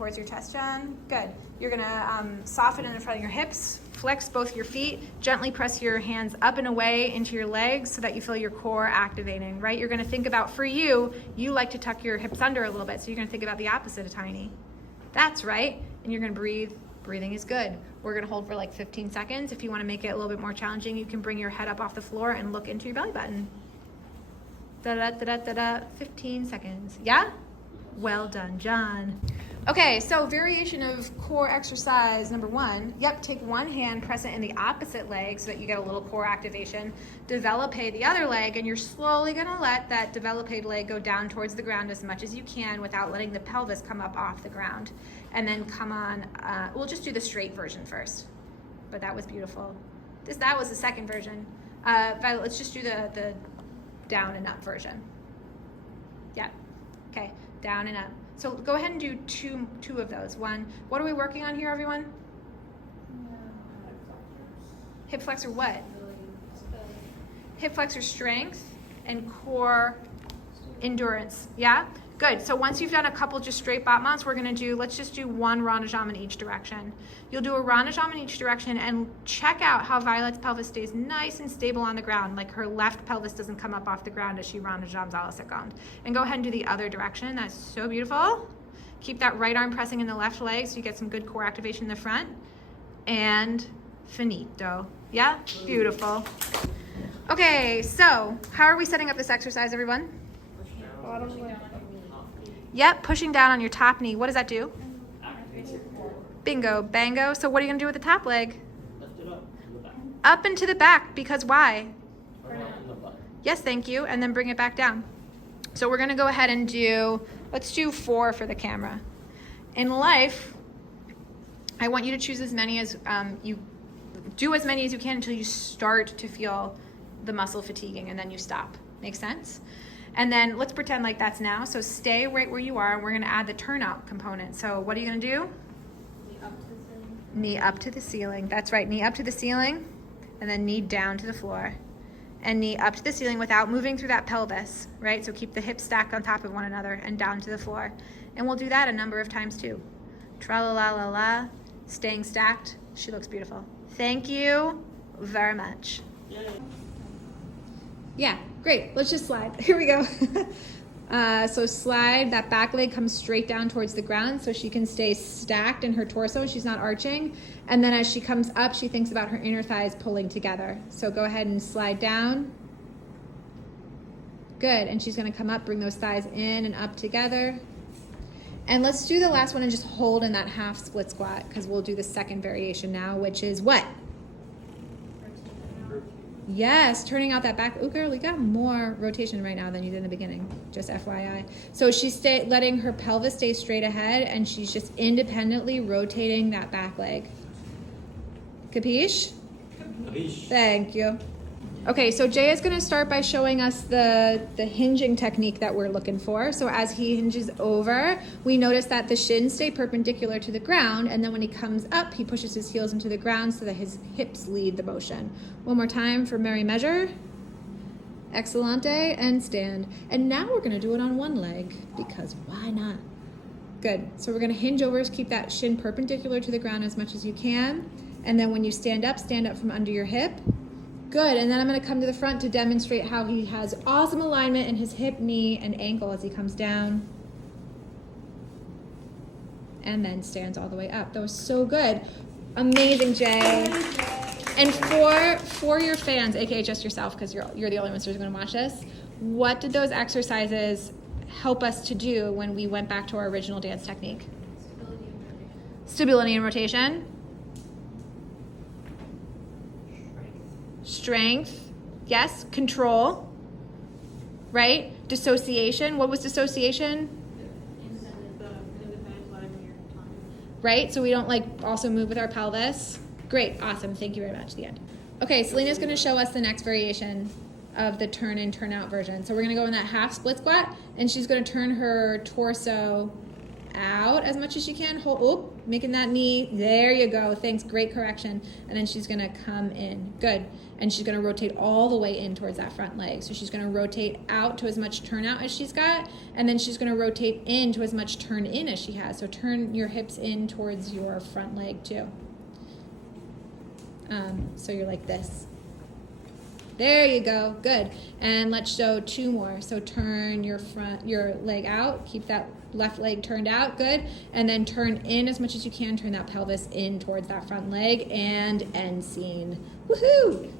towards your chest, Jen. Good. You're gonna soften in front of your hips, flex both your feet, gently press your hands up and away into your legs so that you feel your core activating, right? You're gonna think about, for you like to tuck your hips under a little bit, so you're gonna think about the opposite of tiny. That's right. And you're gonna breathe. Breathing is good. We're gonna hold for like 15 seconds. If you wanna make it a little bit more challenging, you can bring your head up off the floor and look into your belly button. Da-da-da-da-da-da, 15 seconds. Yeah? Well done, John. Okay, so variation of core exercise number 1. Yep, take one hand, press it in the opposite leg so that you get a little core activation. Developate the other leg, and you're slowly gonna let that developate leg go down towards the ground as much as you can without letting the pelvis come up off the ground. And then come on, we'll just do the straight version first. But that was beautiful. That was the second version. Violet, let's just do the down and up version. Yeah, okay, down and up. So go ahead and do two of those. One, what are we working on here, everyone? Hip flexor what? Hip flexor strength and core endurance, yeah? Good, so once you've done a couple just straight bot mounts, let's just do one Ranajam in each direction. You'll do a Ranajam in each direction and check out how Violet's pelvis stays nice and stable on the ground, like her left pelvis doesn't come up off the ground as she Ranajams ala sekond. And go ahead and do the other direction, that's so beautiful. Keep that right arm pressing in the left leg so you get some good core activation in the front. And finito, yeah? Beautiful. Okay, so how are we setting up this exercise, everyone? Bottom leg. Yep, pushing down on your top knee. What does that do? Bingo, bango. So what are you gonna do with the top leg? Lift it up to the back. Up and to the back, because why? Around the butt. Yes, thank you, and then bring it back down. So we're gonna go ahead and let's do 4 for the camera. In life, I want you to choose as many as you can until you start to feel the muscle fatiguing, and then you stop. Make sense? And then let's pretend like that's now. So stay right where you are, and we're gonna add the turnout component. So what are you gonna do? Knee up to the ceiling. That's right, knee up to the ceiling, and then knee down to the floor. And knee up to the ceiling without moving through that pelvis, right? So keep the hips stacked on top of one another and down to the floor. And we'll do that a number of times too. Tra-la-la-la-la, staying stacked. She looks beautiful. Thank you very much. Yay. Yeah, great. Let's just slide. Here we go. So slide, that back leg comes straight down towards the ground so she can stay stacked in her torso. She's not arching. And then as she comes up, she thinks about her inner thighs pulling together. So go ahead and slide down. Good. And she's going to come up, bring those thighs in and up together. And let's do the last one and just hold in that half split squat, because we'll do the second variation now, which is what? Yes, turning out that back. Oh, girl, you got more rotation right now than you did in the beginning, just FYI. So she's letting her pelvis stay straight ahead, and she's just independently rotating that back leg. Capiche? Capiche. Thank you. Okay, so Jay is going to start by showing us the hinging technique that we're looking for. So as he hinges over, we notice that the shins stay perpendicular to the ground, and then when he comes up, he pushes his heels into the ground so that his hips lead the motion. One more time for merry measure. Excelente, and stand. And now we're going to do it on one leg, because why not? Good. So we're going to hinge over, keep that shin perpendicular to the ground as much as you can. And then when you stand up from under your hip. Good, and then I'm going to come to the front to demonstrate how he has awesome alignment in his hip, knee, and ankle as he comes down. And then stands all the way up. That was so good. Amazing, Jay. And for your fans, aka just yourself, because you're the only ones who's going to watch this, what did those exercises help us to do when we went back to our original dance technique? Stability and rotation. Strength, yes. Control, right? Dissociation. What was dissociation? Right? So we don't also move with our pelvis. Great, awesome. Thank you very much. The end. Okay, Selena's going to show us the next variation of the turn in, turn out version. So we're going to go in that half split squat, and she's going to turn her torso out as much as you can. Hold, oh, making that knee. There you go. Thanks. Great correction. And then she's going to come in. Good. And she's going to rotate all the way in towards that front leg. So she's going to rotate out to as much turn out as she's got. And then she's going to rotate in to as much turn in as she has. So turn your hips in towards your front leg too. So you're like this. There you go. Good. And let's show 2 more. So turn your leg out. Keep that left leg turned out. Good. And then turn in as much as you can. Turn that pelvis in towards that front leg and end scene. Woohoo!